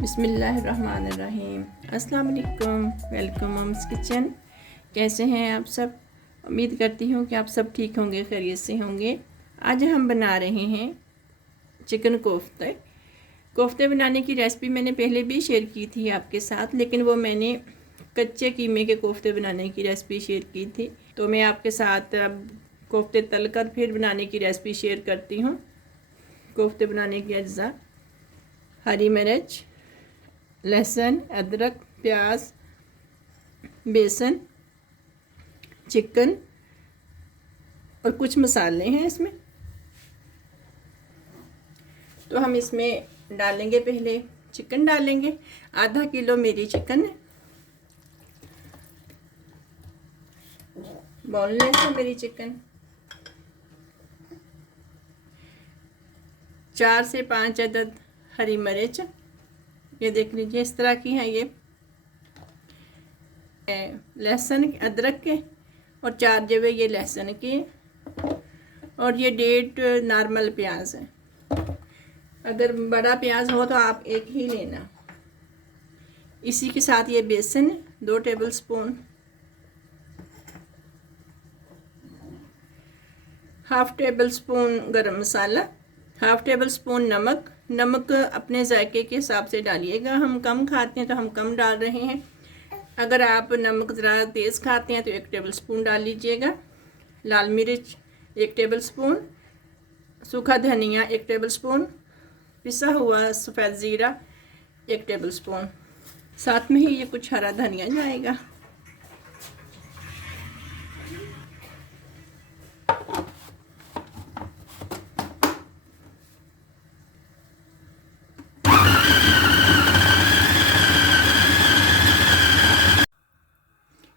बिस्मिल्लाहिर्रहमानिर्रहीम। अस्सलाम वालेकुम। Welcome mom's kitchen. कैसे हैं आप सब? उम्मीद करती हूँ कि आप सब ठीक होंगे, खैरियत से होंगे। आज हम बना रहे हैं चिकन कोफ्ते। कोफ्ते बनाने की रेसिपी मैंने पहले भी शेयर की थी आपके साथ, लेकिन वो मैंने कच्चे कीमे के कोफ्ते बनाने की रेसिपी शेयर की थी। तो मैं आपके साथ अब कोफ्ते तलकर फिर बनाने की रेसिपी शेयर करती हूँ। कोफ्ते बनाने की अज्जा: हरी मिर्च, लहसुन, अदरक, प्याज, बेसन, चिकन और कुछ मसाले हैं इसमें। तो हम इसमें डालेंगे, पहले चिकन डालेंगे। आधा किलो मेरी चिकन है, बोनलेस है मेरी चिकन। 4 से 5 अदद हरी मिर्च, ये देख लीजिए इस तरह की हैं ये। लहसुन, अदरक के और 4 जवे ये लहसुन के, और ये 1.5 नॉर्मल प्याज है। अगर बड़ा प्याज हो तो आप एक ही लेना। इसी के साथ ये बेसन 2 टेबलस्पून, हाफ टेबल स्पून गरम मसाला, हाफ टेबल स्पून नमक। नमक अपने जायके के हिसाब से डालिएगा। हम कम खाते हैं तो हम कम डाल रहे हैं। अगर आप नमक ज़रा तेज़ खाते हैं तो 1 टेबल स्पून डाल लीजिएगा। लाल मिर्च 1 टेबल स्पून, सूखा धनिया 1 टेबल स्पून, पिसा हुआ सफ़ेद ज़ीरा 1 टेबल स्पून। साथ में ही ये कुछ हरा धनिया जाएगा।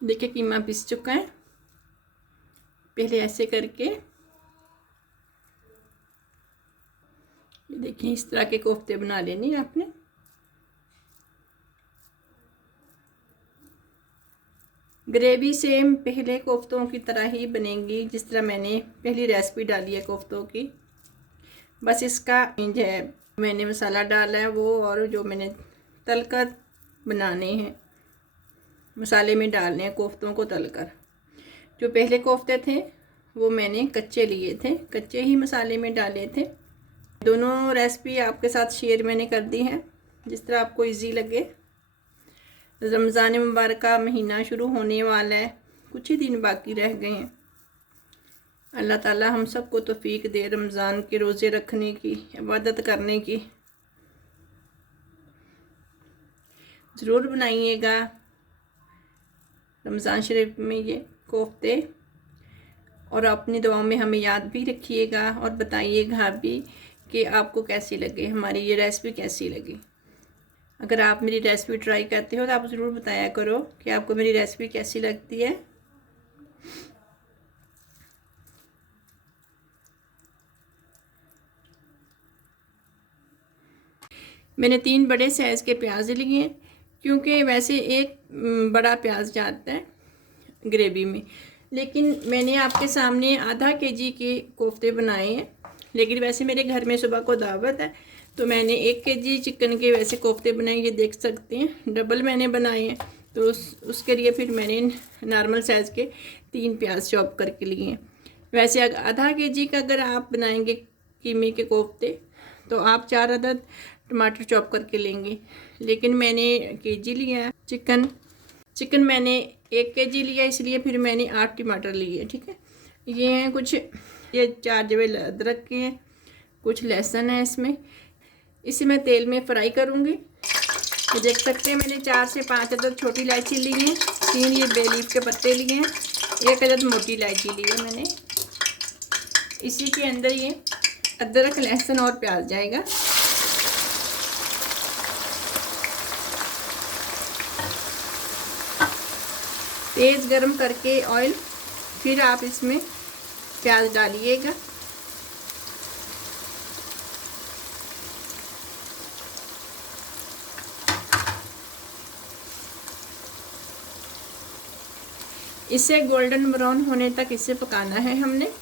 देखिए कीमा पिस चुका है। पहले ऐसे करके देखिए इस तरह के कोफ्ते बना लेने आपने। ग्रेवी सेम पहले कोफ्तों की तरह ही बनेगी, जिस तरह मैंने पहली रेसिपी डाली है कोफ्तों की। बस इसका चेंज है, मैंने मसाला डाला है वो, और जो मैंने तलकर बनाने हैं, मसाले में डालने हैं कोफ्तों को तलकर। जो पहले कोफ्ते थे वो मैंने कच्चे लिए थे, कच्चे ही मसाले में डाले थे। दोनों रेसिपी आपके साथ शेयर मैंने कर दी है, जिस तरह आपको इजी लगे। रमज़ान मुबारक का महीना शुरू होने वाला है, कुछ ही दिन बाकी रह गए हैं। अल्लाह ताला हम सबको तौफीक दे रमज़ान के रोज़े रखने की, इबादत करने की। ज़रूर बनाइएगा रमज़ान शरीफ में ये कोफ्ते, और अपनी दुआओं में हमें याद भी रखिएगा और बताइएगा भी कि आपको कैसी लगी हमारी ये रेसिपी, कैसी लगी। अगर आप मेरी रेसिपी ट्राई करते हो तो आप ज़रूर बताया करो कि आपको मेरी रेसिपी कैसी लगती है। मैंने 3 बड़े साइज़ के प्याज लिए, क्योंकि वैसे एक बड़ा प्याज जाता है ग्रेवी में, लेकिन मैंने आपके सामने आधा केजी के कोफ्ते बनाए हैं। लेकिन वैसे मेरे घर में सुबह को दावत है तो मैंने 1 केजी चिकन के वैसे कोफ्ते बनाए, ये देख सकते हैं। डबल मैंने बनाए हैं, तो उसके लिए फिर मैंने नॉर्मल साइज़ के 3 प्याज चॉप करके लिए हैं। वैसे आधा केजी का अगर आप बनाएंगे कीमे के कोफ्ते तो आप 4 अदद टमाटर चॉप करके लेंगे, लेकिन मैंने केजी लिया चिकन मैंने 1 केजी लिया, इसलिए फिर मैंने 8 टमाटर लिए। ठीक है, ये हैं कुछ, ये 4 जवे अदरक के हैं, कुछ लहसुन है इसमें। इसे मैं तेल में फ्राई करूँगी। ये देख सकते हैं मैंने 4 से 5 अदद छोटी इलायची ली है, 3 ये बे लीफ के पत्ते लिए हैं, 1 अदद मोटी इलायची ली है मैंने। इसी के अंदर ये अदरक, लहसुन और प्याज जाएगा। तेज़ गरम करके ऑयल, फिर आप इसमें प्याज डालिएगा। इसे गोल्डन ब्राउन होने तक इसे पकाना है हमने।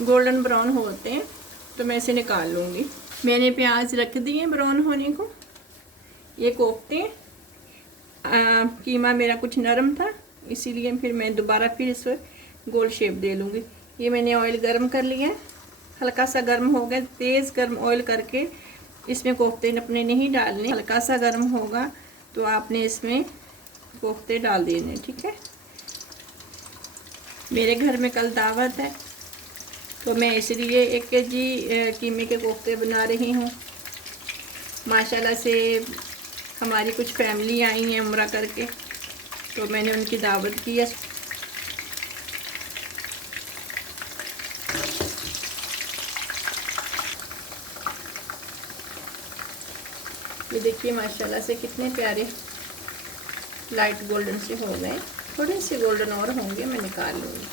गोल्डन ब्राउन होते हैं तो मैं इसे निकाल लूँगी। मैंने प्याज रख दिए ब्राउन होने को। ये कोफ्ते कीमा मेरा कुछ नरम था, इसीलिए फिर मैं दोबारा फिर इसे गोल शेप दे लूँगी। ये मैंने ऑयल गर्म कर लिया है, हल्का सा गर्म हो गया। तेज़ गर्म ऑयल करके इसमें कोफ्ते अपने नहीं डालने, हल्का सा गर्म होगा तो आपने इसमें कोफ्ते डाल देने, ठीक है। मेरे घर में कल दावत है तो मैं इसलिए 1 केजी कीमे के कोफ्ते बना रही हूँ। माशाल्लाह से हमारी कुछ फैमिली आई हैं उम्रा करके, तो मैंने उनकी दावत की है। ये देखिए माशाल्लाह से कितने प्यारे लाइट गोल्डन से हो गए। थोड़े से गोल्डन और होंगे, मैं निकाल लूँगी।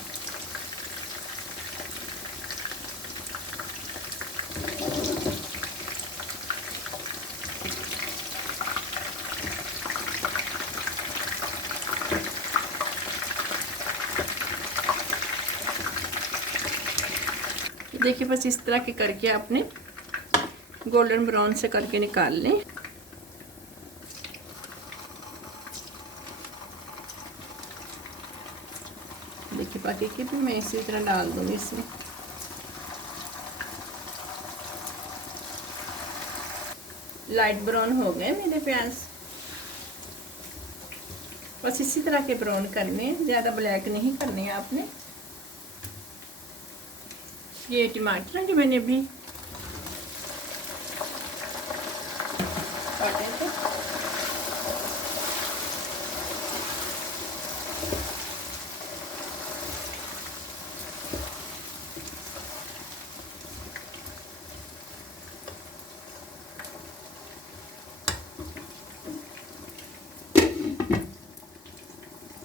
देखिए बस इस तरह के करके आपने गोल्डन ब्राउन से करके निकाल लें। देखिए बाकी की भी मैं इसी तरह डाल दूँगी इसमें। लाइट ब्राउन हो गए मेरे प्याज, बस इसी तरह के ब्राउन करने, ज़्यादा ब्लैक नहीं करने आपने। ये टमाटर जो मैंने अभी काटे थे,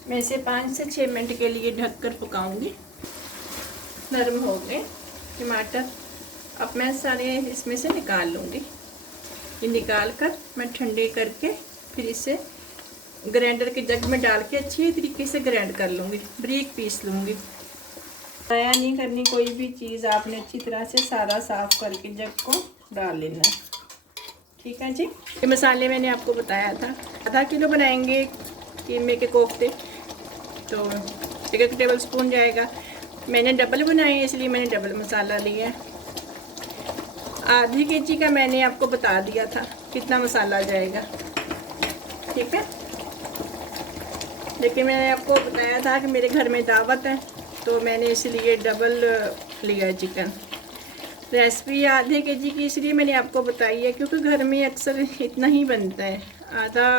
मैं इसे 5 से 6 मिनट के लिए ढककर पकाऊंगी। नरम हो गए टमाटर, अब मैं सारे इसमें से निकाल लूँगी। ये निकाल कर मैं ठंडे करके फिर इसे ग्राइंडर के जग में डाल के अच्छी तरीके से ग्राइंड कर लूँगी, बारीक पीस लूँगी। ज़ाया नहीं करनी कोई भी चीज़, आपने अच्छी तरह से सारा साफ़ करके जग को डाल लेना है, ठीक है जी। ये मसाले मैंने आपको बताया था, आधा किलो बनाएंगे कीमे के कोफ्ते तो 1 टेबल स्पून जाएगा। मैंने डबल बनाए इसलिए मैंने डबल मसाला लिया है। आधे केजी का मैंने आपको बता दिया था कितना मसाला जाएगा, ठीक है। लेकिन मैंने आपको बताया था कि मेरे घर में दावत है तो मैंने इसलिए डबल लिया चिकन। रेसिपी आधे केजी की इसलिए मैंने आपको बताई है क्योंकि घर में अक्सर इतना ही बनता है। आधा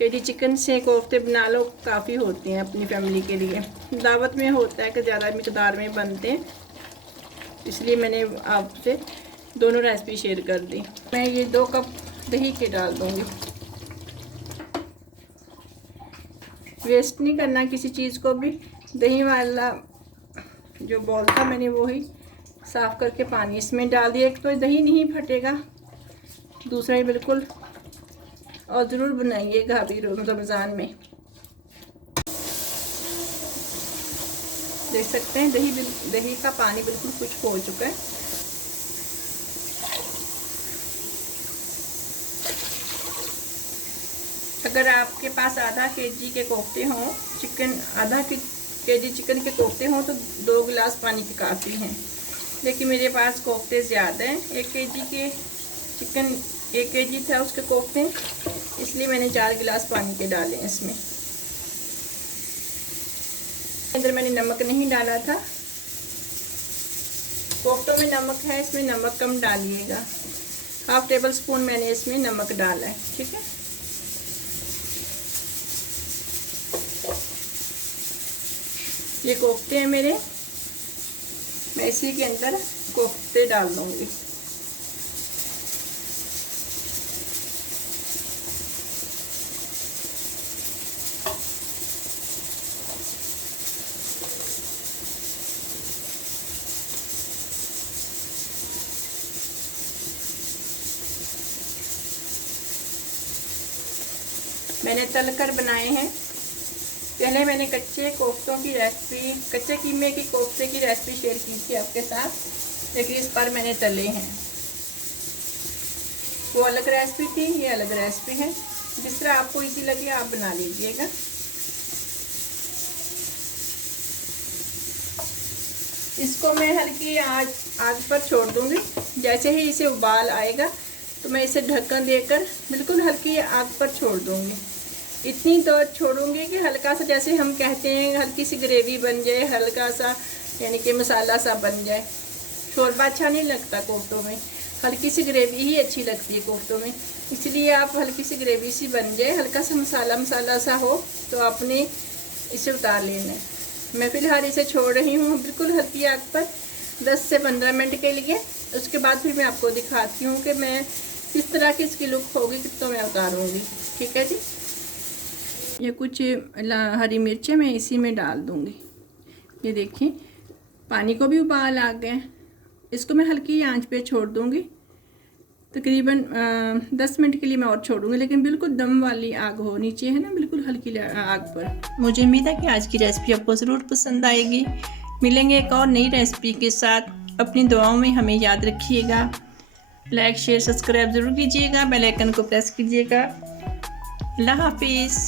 केजी चिकन से कोफ्ते बना लो, काफ़ी होते हैं अपनी फैमिली के लिए। दावत में होता है कि ज़्यादा मिकदार में बनते हैं, इसलिए मैंने आपसे दोनों रेसिपी शेयर कर दी। मैं ये 2 कप दही के डाल दूँगी। वेस्ट नहीं करना किसी चीज़ को भी। दही वाला जो बॉल था मैंने वही साफ़ करके पानी इसमें डाल दिया। एक तो दही नहीं फटेगा, दूसरा ही बिल्कुल, और ज़रूर बनाइएगा अभी रमज़ान में। देख सकते हैं दही का पानी बिल्कुल खुश्क हो चुका है। अगर आपके पास आधा केजी के कोफ्ते हों, आधा केजी चिकन के कोफ्ते हों तो 2 गिलास पानी के काफ़ी हैं। लेकिन मेरे पास कोफ्ते ज़्यादा हैं, 1 केजी के चिकन 1 केजी था उसके कोफ्ते, इसलिए मैंने 4 गिलास पानी के डाले इसमें। अंदर मैंने नमक नहीं डाला था, कोफ्तों में नमक है, इसमें नमक कम डालिएगा। 1/2 टेबल स्पून मैंने इसमें नमक डाला है, ठीक है। ये कोफ्ते हैं मेरे, मैं इसी के अंदर कोफ्ते डाल दूँगी। मैंने तलकर बनाए हैं। पहले मैंने कच्चे कोफ्तों की रेसिपी, कच्चे कीमे की कोफ्ते की रेसिपी शेयर की थी आपके साथ, लेकिन इस बार मैंने तले हैं। वो अलग रेसिपी थी, ये अलग रेसिपी है। जिस तरह आपको इजी लगे आप बना लीजिएगा। इसको मैं हल्की आग पर छोड़ दूँगी। जैसे ही इसे उबाल आएगा तो मैं इसे ढक्कन देकर बिल्कुल हल्की आग पर छोड़ दूँगी। इतनी तो छोड़ूंगी कि हल्का सा, जैसे हम कहते हैं, हल्की सी ग्रेवी बन जाए, हल्का सा यानी कि मसाला सा बन जाए। शोरबा अच्छा नहीं लगता कोफ्तों में, हल्की सी ग्रेवी ही अच्छी लगती है कोफ्तों में। इसलिए आप हल्की सी ग्रेवी सी बन जाए, हल्का सा मसाला सा हो तो आपने इसे उतार लेना है। मैं फ़िलहाल इसे छोड़ रही हूँ बिल्कुल हल्की आग पर 10 से 15 मिनट के लिए। उसके बाद फिर मैं आपको दिखाती हूँ कि मैं किस तरह की इसकी लुक होगी, तो मैं उतारूँगी। ठीक है जी। ये कुछ हरी मिर्चें मैं इसी में डाल दूँगी। ये देखिए पानी को भी उबाल आ गए। इसको मैं हल्की आंच पे छोड़ दूँगी। तकरीबन 10 मिनट के लिए मैं और छोड़ूंगी, लेकिन बिल्कुल दम वाली आग हो, नीचे है ना, बिल्कुल हल्की आग पर। मुझे उम्मीद है कि आज की रेसिपी आपको ज़रूर पसंद आएगी। मिलेंगे एक और नई रेसिपी के साथ। अपनी दुआओं में हमें याद रखिएगा। लाइक शेयर सब्सक्राइब ज़रूर कीजिएगा, बेल आइकन को प्रेस कीजिएगा। अल्लाह हाफिज़।